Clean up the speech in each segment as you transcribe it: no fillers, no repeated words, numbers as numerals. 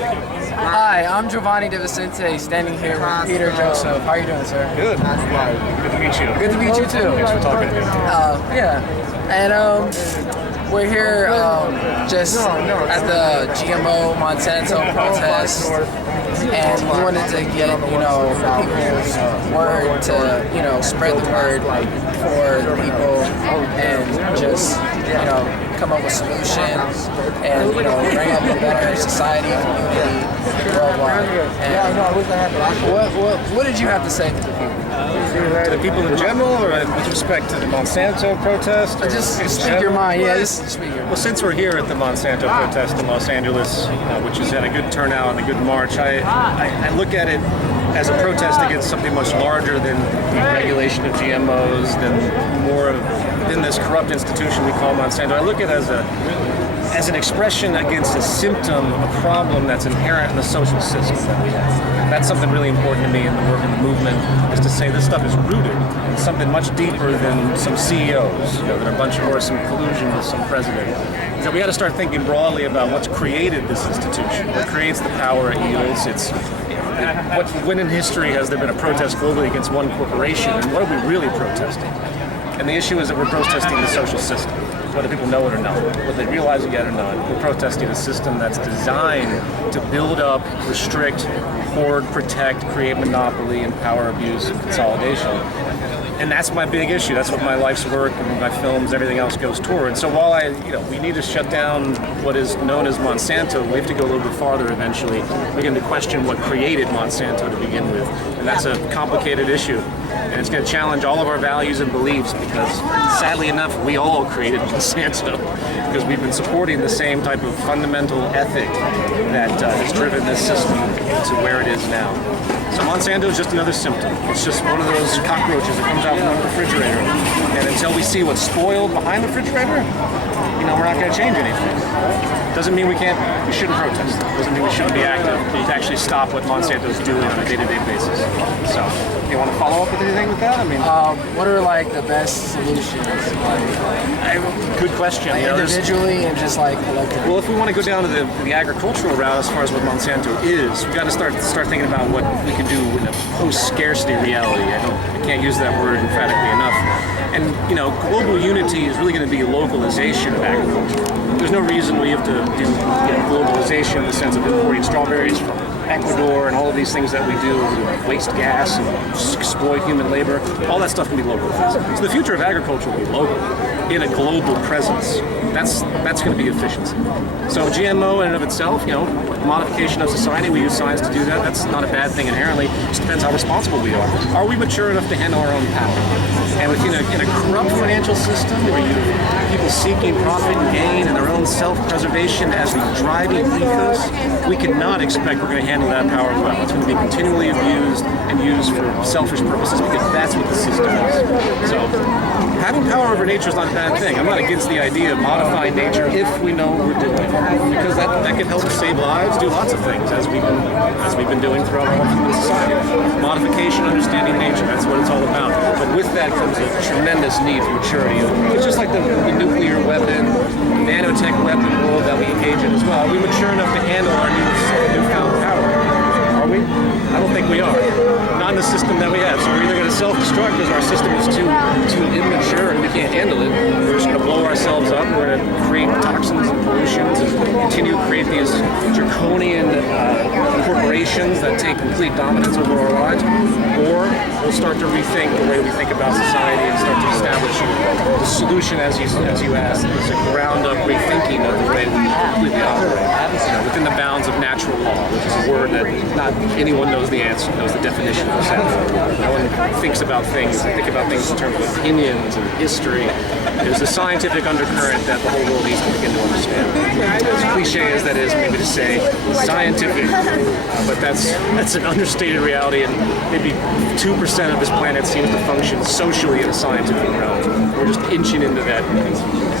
Hi, I'm Giovanni De Vicente, standing here with Peter Joseph. How are you doing, sir? Good. Good to meet you. Good to meet you too. Thanks for talking to me. Yeah, and we're here just at the GMO Monsanto protest, and we wanted to get people's word to spread the word for the people and just come up with solutions and bring up a better society community worldwide. And what did you have to say to the people? To the people in general, or with respect to the Monsanto protest? Just speak your mind. Yeah, just speak your mind. Well, since we're here at the Monsanto protest in Los Angeles, which has had a good turnout and a good march, I look at it as a protest against something much larger than the regulation of GMOs, than this corrupt institution we call Monsanto. I look at it as an expression against a symptom, a problem that's inherent in the social system that we have. That's something really important to me in the work of the movement, is to say this stuff is rooted in something much deeper than some CEOs, that are a bunch of or some collusion with some president. Is that we got to start thinking broadly about what's created this institution, what creates the power it yields. When in history has there been a protest globally against one corporation, and what are we really protesting? And the issue is that we're protesting the social system, whether people know it or not, whether they realize it yet or not. We're protesting a system that's designed to build up, restrict, hoard, protect, create monopoly, and power abuse and consolidation. And that's my big issue. That's what my life's work and my films, everything else goes toward. So while we need to shut down what is known as Monsanto, we have to go a little bit farther eventually. We begin to question what created Monsanto to begin with. And that's a complicated issue. And it's going to challenge all of our values and beliefs because, sadly enough, we all created Monsanto because we've been supporting the same type of fundamental ethic that has driven this system to where it is now. So Monsanto is just another symptom. It's just one of those cockroaches that comes out from the refrigerator. And until we see what's spoiled behind the refrigerator, we're not going to change anything. Doesn't mean we shouldn't protest. Doesn't mean we shouldn't be active to actually stop what Monsanto's doing on a day-to-day basis. So, you want to follow up with anything with that? What are the best solutions? Good question. Individually and just collectively. Well, if we want to go down to the agricultural route as far as what Monsanto is, we got to start thinking about what we can do in a post-scarcity reality. I can't use that word emphatically enough. And global unity is really going to be localization of agriculture. There's no reason we have to do globalization in the sense of importing strawberries from Ecuador and all of these things that we do, waste gas and exploit human labor. All that stuff can be localized. So the future of agriculture will be local, in a global presence. That's going to be efficiency. So GMO in and of itself, modification of society, we use science to do that. That's not a bad thing inherently. It just depends how responsible we are. Are we mature enough to handle our own power? And in a corrupt financial system where you have people seeking profit and gain and their own self-preservation as the driving ethos, we cannot expect we're going to handle that power well. It's going to be continually abused and used for selfish purposes because that's what the system is. So having power over nature is not a bad thing. I'm not against the idea of modifying nature if we know what we're doing, because that can help us save lives, do lots of things as we've been doing throughout all human society. Modification, understanding nature, that's what it's all about. But with that comes a tremendous need for maturity. It's just like the nuclear weapon, nanotech weapon world that we engage in as well. Are we mature enough to handle our newfound power? Are we? I don't think we are. Not in the system that we have. So we're either going to self-destruct because our system is too immature and we can't handle it. We're just going to blow ourselves up. We're going to create toxins and pollutions and continue to create these draconian corporations that take complete dominance over our lives. Or we'll start to rethink the way we think about society and start to establish the solution, as you asked, is a ground-up rethinking of the way we completely operate. Within the bounds of natural law, which is a word that not anyone knows the answer, knows the definition of what's happening. No one thinks about things. They think about things in terms of opinions and history. There's a scientific undercurrent that the whole world needs to begin to understand. As cliche as that is, maybe to say scientific, but that's an understated reality, and maybe 2% of this planet seems to function socially in a scientific realm. We're just inching into that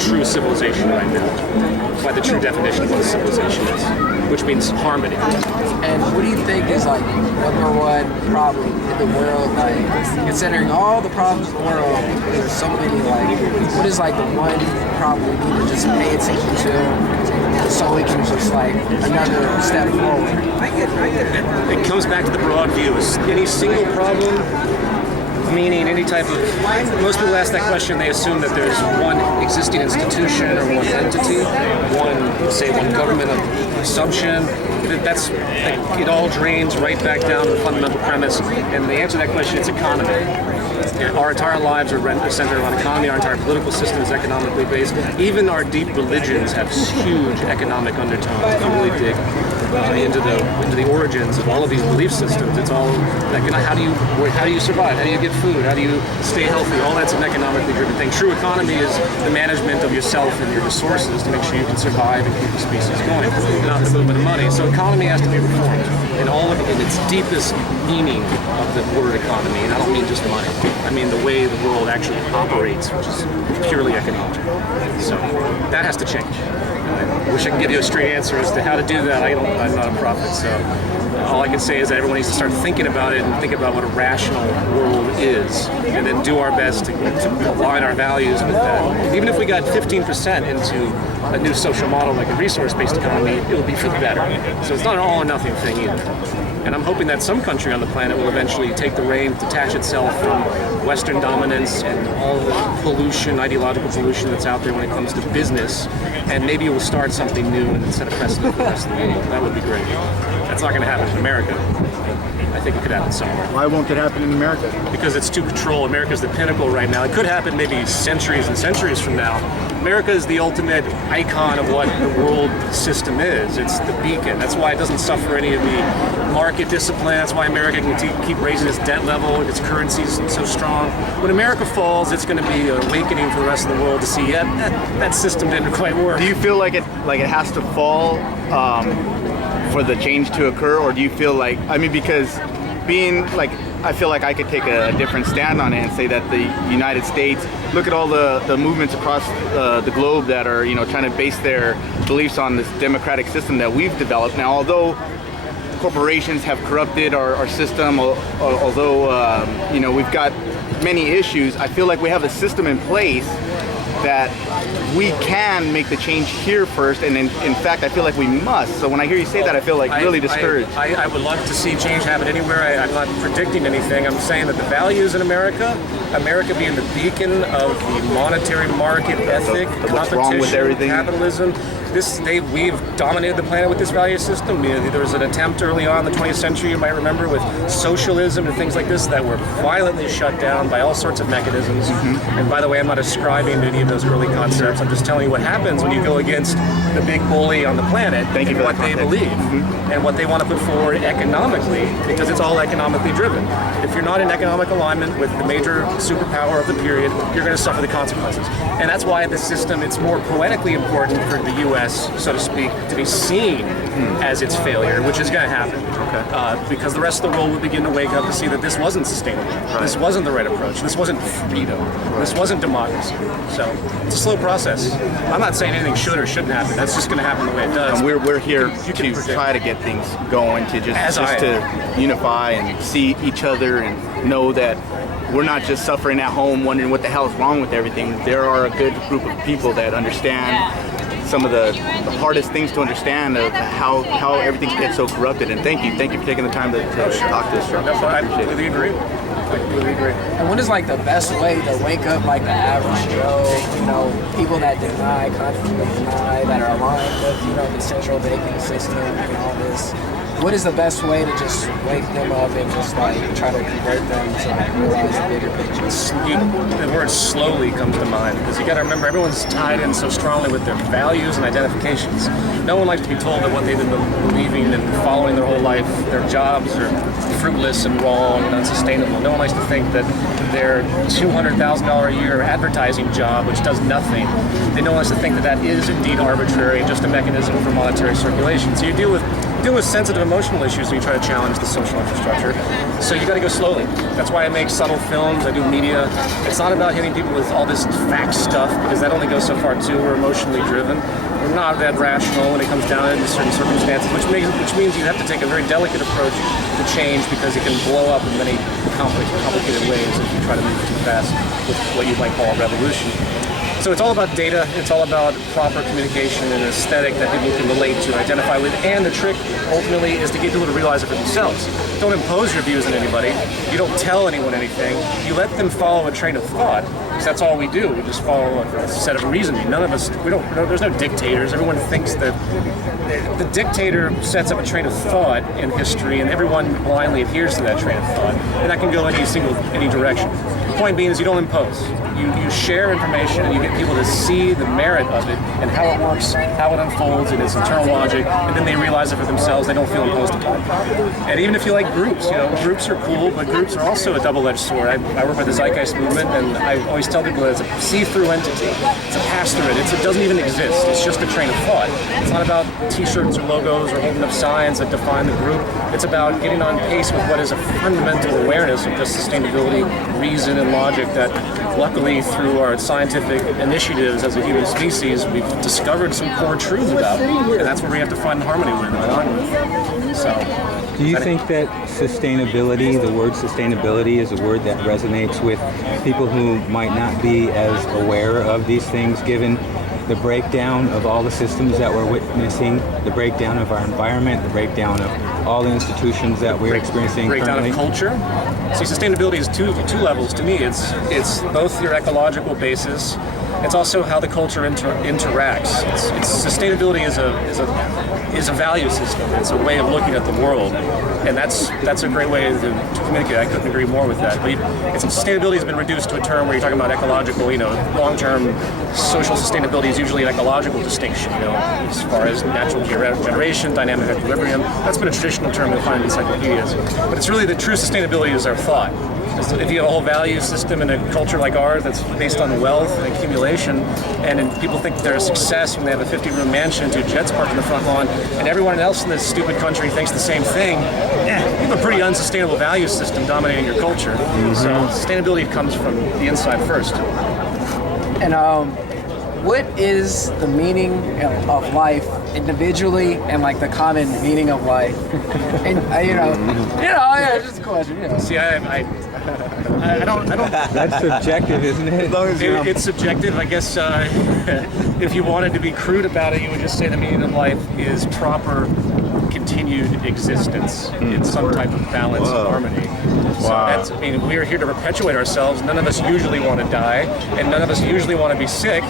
true civilization right now, by the true definition of what a civilization is, which means harmony. And what do you think is number one problem in the world? Considering all the problems in the world, there's so many. What is the one problem we need to just pay attention to? so we can just like another step forward. It comes back to the broad view. Is any single problem, meaning any type of, most people ask that question, they assume that there's one existing institution or one entity, one government assumption. That's like, it all drains right back down to the fundamental premise. And the answer to that question is economy. Our entire lives are centered on economy. Our entire political system is economically based. Even our deep religions have huge economic undertones. If you really dig into the origins of all of these belief systems, it's all like, how do you survive? How do you get food? How do you stay healthy? All that's an economically driven thing. True economy is the management of yourself and your resources to make sure you can survive and keep the species going, not the movement of money. So economy has to be reformed in all of its deepest meaning of the word economy. And I don't mean just money. I mean the way the world actually operates, which is purely economic. So that has to change. I wish I could give you a straight answer as to how to do that. I'm not a prophet, so all I can say is that everyone needs to start thinking about it and think about what a rational world is, and then do our best to align our values with that. Even if we got 15% into a new social model like a resource-based economy, it will be for the better. So it's not an all-or-nothing thing either. And I'm hoping that some country on the planet will eventually take the reign, detach itself from Western dominance and all the pollution, ideological pollution that's out there when it comes to business, and maybe it will start something new and set a precedent for the rest of the world. That would be great. That's not going to happen in America. I think it could happen somewhere. Why won't it happen in America? Because it's too control. America's the pinnacle right now. It could happen maybe centuries and centuries from now. America is the ultimate icon of what the world system is. It's the beacon. That's why it doesn't suffer any of the market discipline. That's why America can keep raising its debt level. Its currency is so strong. When America falls, it's going to be an awakening for the rest of the world to see, that system didn't quite work. Do you feel like it has to fall for the change to occur, or do you feel like, because being like, I feel like I could take a different stand on it and say that the United States, look at all the movements across the globe that are, trying to base their beliefs on this democratic system that we've developed. Now, although corporations have corrupted our system, although, we've got many issues, I feel like we have a system in place that we can make the change here first, and in fact, I feel like we must. So when I hear you say that, I feel like really discouraged. I would love to see change happen anywhere. I'm not predicting anything. I'm saying that the values in America being the beacon of the monetary market ethic, competition, capitalism, we've dominated the planet with this value system. There was an attempt early on in the 20th century, you might remember, with socialism and things like this that were violently shut down by all sorts of mechanisms. Mm-hmm. And by the way, I'm not ascribing to any of those early concepts. I'm just telling you what happens when you go against the big bully on the planet and what they believe and what they want to put forward economically, because it's all economically driven. If you're not in economic alignment with the major superpower of the period, you're going to suffer the consequences. And that's why the system, it's more poetically important for the U.S., so to speak, to be seen as its failure, which is going to happen. Okay. Because the rest of the world will begin to wake up to see that this wasn't sustainable. Right. This wasn't the right approach. This wasn't freedom. Right. This wasn't democracy. So it's a slow process. I'm not saying anything should or shouldn't happen. That's just going to happen the way it does. And we're here to try to get things going, to just to unify and see each other and know that we're not just suffering at home wondering what the hell is wrong with everything. There are a good group of people that understand some of the hardest things to understand of how everything gets so corrupted. And thank you for taking the time to talk to us. I completely agree. And what is like the best way to wake up like the average Joe, people that constantly deny, that are aligned with, the central banking system and all this? What is the best way to just wake them up and just try to convert them to realize the bigger picture? The word slowly comes to mind, because you got to remember, everyone's tied in so strongly with their values and identifications. No one likes to be told that what they've been believing and following their whole life, their jobs are fruitless and wrong and unsustainable. No one likes to think that their $200,000 a year advertising job, which does nothing, no one likes to think that is indeed arbitrary and just a mechanism for monetary circulation. So you deal with sensitive emotional issues when you try to challenge the social infrastructure. So you got to go slowly. That's why I make subtle films, I do media. It's not about hitting people with all this fact stuff, because that only goes so far too. We're emotionally driven. We're not that rational when it comes down to certain circumstances, which means you have to take a very delicate approach to change, because it can blow up in many complicated ways if you try to move too fast with what you might call a revolution. So it's all about data, it's all about proper communication and aesthetic that people can relate to, identify with, and the trick ultimately is to get people to realize it for themselves. Don't impose your views on anybody. You don't tell anyone anything. You let them follow a train of thought, because that's all we do. We just follow a set of reasoning. None of us, there's no dictators. Everyone thinks that the dictator sets up a train of thought in history, and everyone blindly adheres to that train of thought, and that can go any direction. The point being is you don't impose. You share information and you get people to see the merit of it and how it works, how it unfolds in its internal logic, and then they realize it for themselves. They don't feel imposed upon. And even if you like groups, groups are cool, but groups are also a double-edged sword. I work with the Zeitgeist movement, and I always tell people that it's a see-through entity. It's a pass-through. It doesn't even exist. It's just a train of thought. It's not about T-shirts or logos or holding up signs that define the group. It's about getting on pace with what is a fundamental awareness of just sustainability, reason, and logic that luckily through our scientific initiatives as a human species, we've discovered some core truths about, and that's where we have to find harmony with and align with. So, do you think that sustainability, the word sustainability, is a word that resonates with people who might not be as aware of these things, given the breakdown of all the systems that we're witnessing, the breakdown of our environment, the breakdown of all the institutions that we're experiencing breakdown currently? Of culture? See, sustainability is two levels to me. It's both your ecological basis. It's also how the culture interacts. Sustainability is a value system. It's a way of looking at the world, and that's a great way to communicate. I couldn't agree more with that. But sustainability has been reduced to a term where you're talking about ecological. Long-term social sustainability is usually an ecological distinction. As far as natural regeneration, dynamic equilibrium. That's been a traditional term you'll find in encyclopedias. But it's really the true sustainability is our thought. If you have a whole value system in a culture like ours that's based on wealth and accumulation, and people think they're a success when they have a 50-room mansion, 2 jets parked in the front lawn, and everyone else in this stupid country thinks the same thing, you have a pretty unsustainable value system dominating your culture. Mm-hmm. So sustainability comes from the inside first. And what is the meaning of life individually, and like the common meaning of life? And it's just a question. See, I don't. That's subjective, isn't it? It's subjective, I guess. If you wanted to be crude about it, you would just say the meaning of life is proper, continued existence in some type of balance and harmony. Wow. So we're here to perpetuate ourselves. None of us usually want to die, and none of us usually want to be sick.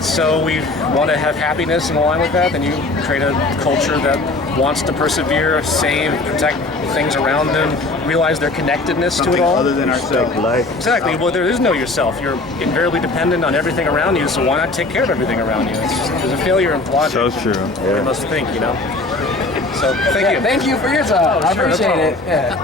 So we want to have happiness and align with that. Then you create a culture that wants to persevere, save, protect things around them, realize their connectedness Something to it all. other than ourselves. Exactly. Well, there is no yourself. You're invariably dependent on everything around you, so why not take care of everything around you? There's a failure in logic. So true. You must think, So thank you. Thank you for your time. I Sure, no appreciate problem. it. Yeah.